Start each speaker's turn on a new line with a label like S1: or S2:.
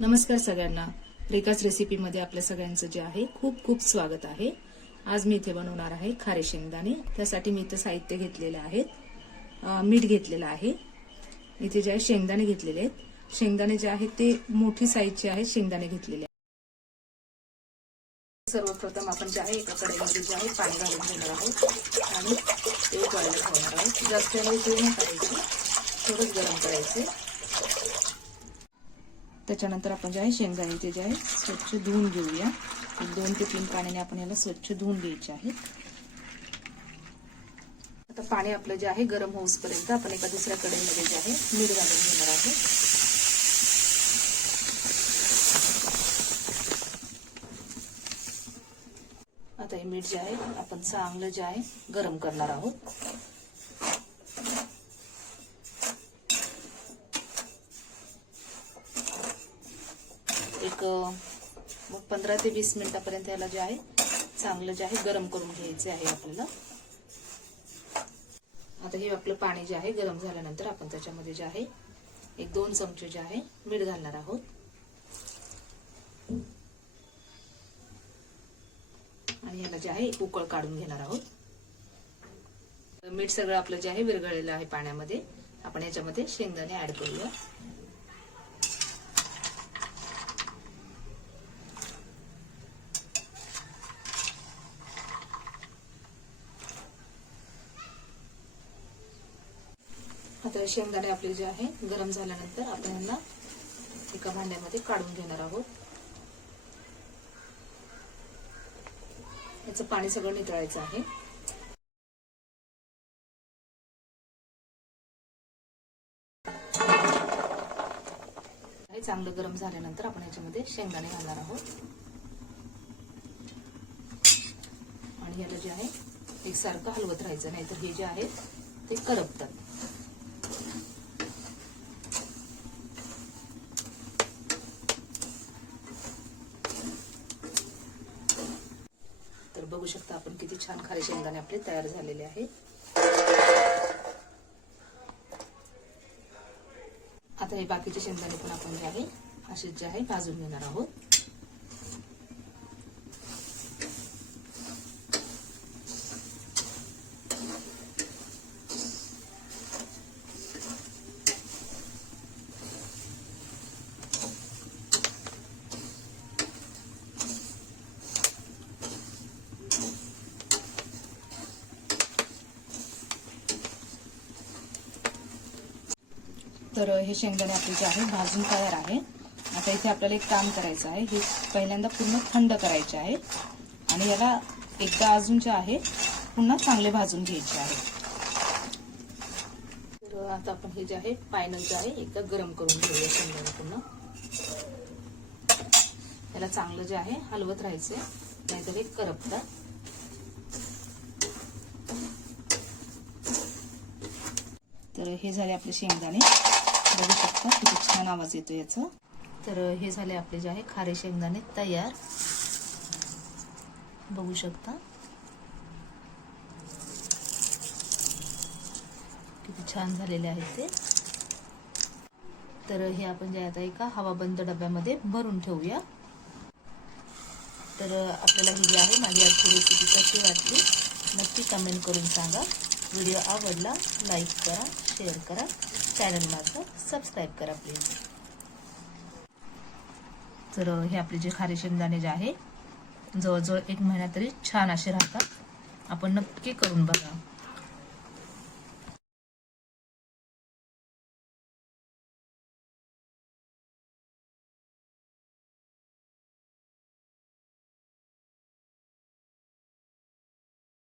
S1: नमस्कार सगळ्यांना. रेखाच रेसिपीमध्ये आपल्या सगळ्यांचं जे आहे खूप खूप स्वागत आहे. आज मी इथे बनवणार आहे खारे शेंगदाणे. त्यासाठी मी इथं साहित्य घेतलेलं आहे. मीठ घेतलेलं आहे. इथे जे आहे शेंगदाणे घेतलेले आहेत. शेंगदाणे जे आहेत ते मोठी साईजचे आहेत. शेंगदाणे घेतलेले आहेत. सर्वप्रथम आपण जे आहे एका कढईमध्ये जे आहे पाणी घालून घेणार आहोत. आणि ते उकळायला ठेवणार आहोत. जास्त वेळ ते नाही करायचे थोडंच गरम करायचे त्याच्यानंतर आपण जे आहे शेंगदाणे ते जे आहे स्वच्छ धुवून घेऊया. दोन ते तीन पाण्याने आपण याला स्वच्छ धुवून घ्यायचे आहे आता पाणी आपलं जे आहे गरम होऊसपर्यंत आपण एका दुसऱ्या कढईमध्ये जे आहे मीठ घालून घेणार आहोत. आता हे मीठ जे आहे आपण चांगलं जे आहे गरम करणार आहोत. एक मग पंधरा ते वीस मिनिटापर्यंत याला जे आहे चांगलं जे आहे गरम करून घ्यायचे आहे आपल्याला. आता हे आपलं पाणी जे आहे गरम झाल्यानंतर आपण त्याच्यामध्ये जे आहे एक दोन चमचे जे आहे मीठ घालणार आहोत. आणि याला जे आहे उकळ काढून घेणार आहोत. मीठ सगळं आपलं जे आहे विरघळलेलं आहे पाण्यामध्ये. आपण याच्यामध्ये शेंगदाणे ऍड करूया. आता शेंगदाणे आपले जे आहे गरम झाल्यानंतर आपण यांना एका भांड्यामध्ये काढून घेणार आहोत. याचं पाणी सगळं नितळायचं आहे. चांगलं गरम झाल्यानंतर आपण याच्यामध्ये शेंगदाणे घालणार आहोत. आणि याला जे आहे एकसारखं हलवत राहायचं नाहीतर हे जे आहे ते करपतात. तर बघू शकता आपण किती छान खारे शेंगदाणे आपले तयार झालेले आहे आता हे बाकीचे शेंगदाणे पण आपण जे आहे असेच जे आहे भाजून घेणार आहोत. तर हे शेंगदाणे आपले जे आहे भाजून तयार आहे आता इथे आपल्याला एक काम करायचं आहे. हे पहिल्यांदा पूर्ण थंड करायचे आहे. आणि याला एकदा अजून जे आहे पुन्हा चांगले भाजून घ्यायचे आहे. तर आता आपण हे जे आहे फायनल जे आहे एकदा गरम करून घेऊया शेंगदाणे पुन्हा याला चांगलं जे आहे हलवत राहायचंय. नाहीतर हे करपतात. तर हे झाले आपले शेंगदाणे. बघू शकता किती छान आवाज येतो याचा. तर हे झाले आपले जे आहे खारे शेंगदाणे तयार. बघू शकता. किती छान झालेले आहेत ते. तर हे आपण जे आता एका हवाबंद डब्यामध्ये भरून ठेवूया. तर आपल्याला ही जी आहे माझी आजची रेसिपी कशी वाटली नक्की कमेंट करून सांगा. व्हिडिओ आवडला लाईक करा शेअर करा. चॅनल माझं सबस्क्राईब करा प्लीज तर हे आपले जे खारे शेंगदाणे जे आहे जवळजवळ एक महिना तरी छान असे राहतात. आपण नक्की करून बघा.